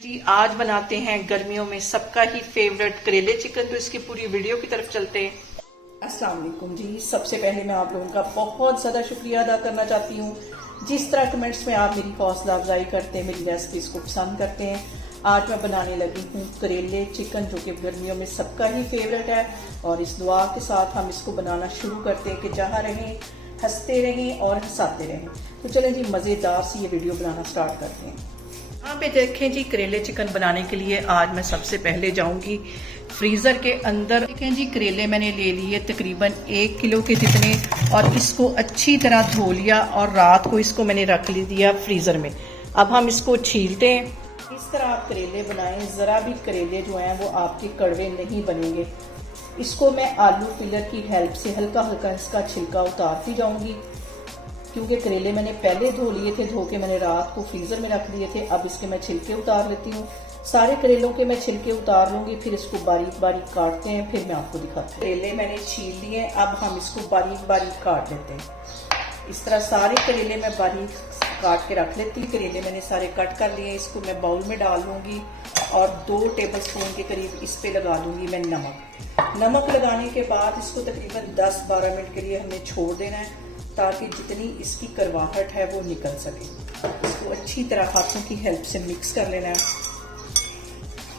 जी आज बनाते हैं गर्मियों में सबका ही फेवरेट करेले चिकन। तो इसकी पूरी वीडियो की तरफ चलते हैं। अस्सलाम वालेकुम जी। सबसे पहले मैं आप लोगों का बहुत ज़्यादा शुक्रिया अदा करना चाहती हूँ। जिस तरह कमेंट्स में आप मेरी हौसला अफजाई करते हैं, मेरी रेसिपीज को पसंद करते हैं। आज मैं बनाने लगी हूँ करेले चिकन, जो कि गर्मियों में सबका ही फेवरेट है। और इस दुआ के साथ हम इसको बनाना शुरू करते हैं कि जहाँ रहें हंसते रहें और हंसाते रहें। तो चलें जी, मज़ेदार सी ये वीडियो बनाना स्टार्ट करते हैं। यहाँ पे देखें जी, करेले चिकन बनाने के लिए आज मैं सबसे पहले जाऊंगी फ्रीजर के अंदर। देखें जी, करेले मैंने ले लिए तकरीबन 1 किलो के जितने, और इसको अच्छी तरह धो लिया और रात को इसको मैंने रख दिया फ्रीजर में। अब हम इसको छीलते हैं। इस तरह आप करेले बनाएं, ज़रा भी करेले जो हैं वो आपके कड़वे नहीं बनेंगे। इसको मैं आलू पिलर की हेल्प से हल्का हल्का इसका छिलका उतारती जाऊंगी, क्योंकि करेले मैंने पहले धो लिए थे। धो के मैंने रात को फ्रीजर में रख दिए थे। अब इसके मैं छिलके उतार लेती हूँ। सारे करेलों के मैं छिलके उतार लूंगी, फिर इसको बारीक बारीक काटते हैं, फिर मैं आपको दिखाती हूँ। करेले मैंने छील लिए, अब हम इसको बारीक बारीक काट लेते हैं। इस तरह सारे करेले मैं बारीक काट के रख लेती हूँ। करेले मैंने सारे कट कर लिए। इसको मैं बाउल में डाल लूंगी और 2 टेबलस्पून के करीब इस पे लगा दूंगी मैं नमक लगाने के बाद इसको तकरीबन 10-12 मिनट के लिए हमें छोड़ देना है, ताकि जितनी इसकी करवाहट है वो निकल सके। इसको अच्छी तरह हाथों की हेल्प से मिक्स कर लेना है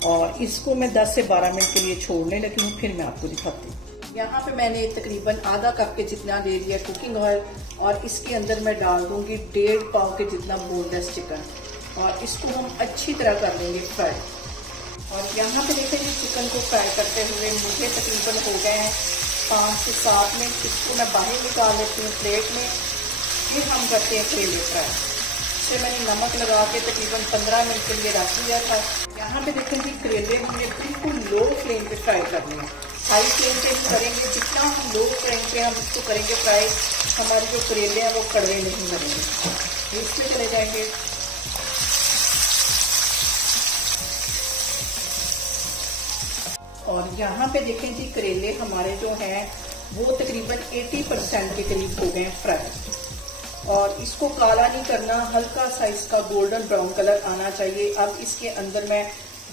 और इसको मैं 10 से 12 मिनट के लिए छोड़ने लगी हूँ। फिर मैं आपको दिखाती हूँ। यहाँ पे मैंने तकरीबन आधा कप के जितना ले लिया कुकिंग ऑयल, और इसके अंदर मैं डाल दूंगी 1.5 पाव के जितना बोनलेस चिकन, और इसको हम अच्छी तरह कर लेंगे फ्राई। और यहाँ पे देखेंगे चिकन को फ्राई करते हुए मुझे तकरीबन हो गए हैं 5 से 7 मिनट। इसको मैं बाहर निकाल लेती हूँ प्लेट में। फिर हम करते हैं करेले फ्राई। इसे मैंने नमक लगा के तकरीबन 15 मिनट के लिए रख दिया था। यहाँ पे देखेंगे करेले मुझे बिल्कुल लो फ्लेम पे फ्राई करने हैं। हाई फ्लेम पे ही करेंगे। जितना हम लो फ्लेम पे हम इसको करेंगे फ्राई, हमारे जो करेले हैं वो कड़वे नहीं बनेंगे। इसमें चले जाएंगे। और यहाँ पे देखें जी, करेले हमारे जो हैं वो तकरीबन 80% के करीब हो गए फ्राई। और इसको काला नहीं करना, हल्का सा इसका गोल्डन ब्राउन कलर आना चाहिए। अब इसके अंदर मैं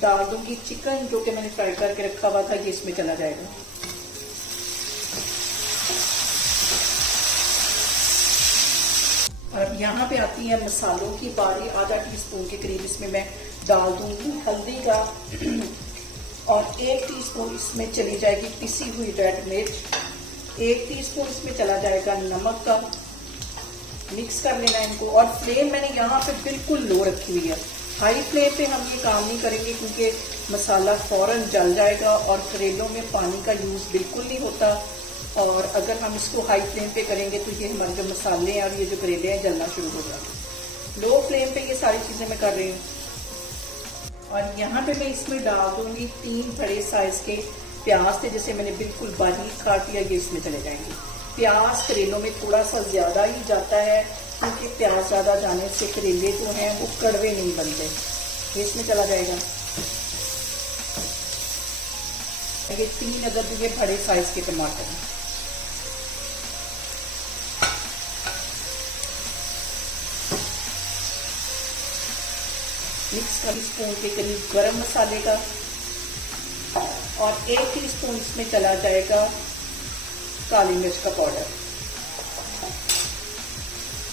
डाल दूंगी चिकन, जो कि मैंने फ्राई करके रखा हुआ था। ये इसमें चला जाएगा। और अब यहाँ पे आती है मसालों की बारी। आधा टीस्पून के करीब इसमें मैं डाल दूंगी हल्दी का, और 1 टीस्पून इसमें चली जाएगी पिसी हुई रेड मिर्च। 1 टीस्पून इसमें चला जाएगा नमक का। मिक्स कर लेना इनको। और फ्लेम मैंने यहाँ पे बिल्कुल लो रखी हुई है। हाई फ्लेम पे हम ये काम नहीं करेंगे, क्योंकि मसाला फौरन जल जाएगा और करेलों में पानी का यूज़ बिल्कुल नहीं होता। और अगर हम इसको हाई फ्लेम पे करेंगे तो ये हमारे जो मसाले हैं और ये जो करेले हैं जलना शुरू हो जाएंगे। लो फ्लेम पे ये सारी चीज़ें मैं कर रही हूँ। और यहाँ पे मैं इसमें डाल दूंगी 3 बड़े साइज के प्याज थे, जिसे मैंने बिल्कुल बारीक काट दिया। ये इसमें चले जाएंगे। प्याज करेलों में थोड़ा सा ज़्यादा ही जाता है, क्योंकि प्याज ज़्यादा जाने से करेले जो हैं वो कड़वे नहीं बनते। ये इसमें चला जाएगा। ये 3 अदद ये बड़े साइज के टमाटर हैं। मिक्स कर स्पून के करीब गरम मसाले का, और 1 टीस्पून इसमें चला जाएगा काली मिर्च का पाउडर।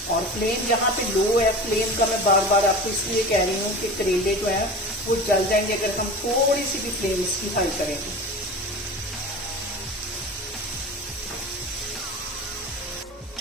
और फ्लेम यहाँ पे लो है। फ्लेम का मैं बार बार आपको इसलिए कह रही हूँ कि करेले जो हैं वो जल जाएंगे अगर हम थोड़ी सी भी फ्लेम इसकी हाई करेंगे।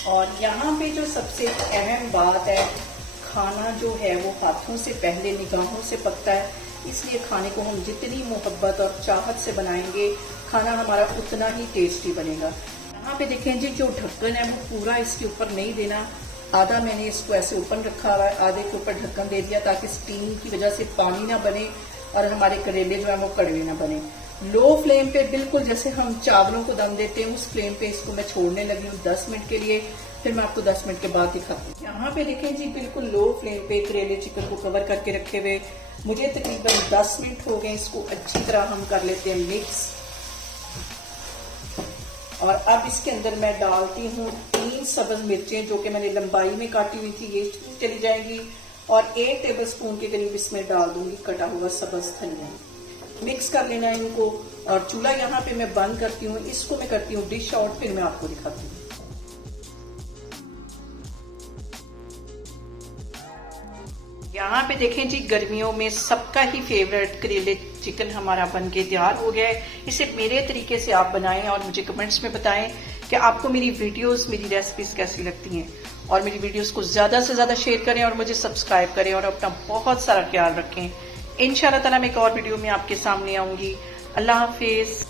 और यहाँ पे जो सबसे अहम बात है, खाना जो है वो हाथों से पहले निगाहों से पकता है। इसलिए खाने को हम जितनी मोहब्बत और चाहत से बनाएंगे, खाना हमारा उतना ही टेस्टी बनेगा। यहाँ पे देखें जी, जो ढक्कन है वो पूरा इसके ऊपर नहीं देना। आधा मैंने इसको ऐसे ओपन रखा हुआ है, आधे के ऊपर ढक्कन दे दिया, ताकि स्टीम की वजह से पानी ना बने और हमारे करेले जो है वो कड़वे ना बने। लो फ्लेम पे बिल्कुल जैसे हम चावलों को दम देते हैं, उस फ्लेम पे इसको मैं छोड़ने लगी हूँ 10 मिनट के लिए। फिर मैं आपको 10 मिनट के बाद दिखाती हूँ। यहाँ पे देखें जी, बिल्कुल लो फ्लेम पे करेले चिकन को कवर करके रखे हुए मुझे तकरीबन 10 मिनट हो गए। इसको अच्छी तरह हम कर लेते हैं मिक्स। और अब इसके अंदर मैं डालती हूँ 3 सब्ज मिर्चें, जो कि मैंने लंबाई में काटी हुई थी। ये चली जाएंगी। और 1 टेबलस्पून के करीब इसमें डाल दूंगी कटा हुआ सब्ज धनिया। मिक्स कर लेना है इनको और चूल्हा यहाँ पे मैं बंद करती हूँ। इसको मैं करती हूँ डिश आउट, फिर मैं आपको दिखाती हूँ। यहाँ पे देखें जी, गर्मियों में सबका ही फेवरेट करेले चिकन हमारा बन के तैयार हो गया है। इसे मेरे तरीके से आप बनाएं और मुझे कमेंट्स में बताएं कि आपको मेरी वीडियोस, मेरी रेसिपीज कैसी लगती हैं। और मेरी वीडियोस को ज्यादा से ज्यादा शेयर करें और मुझे सब्सक्राइब करें और अपना बहुत सारा ख्याल रखें। इंशाल्लाह ताला मैं एक और वीडियो में आपके सामने आऊंगी। अल्लाह हाफिज।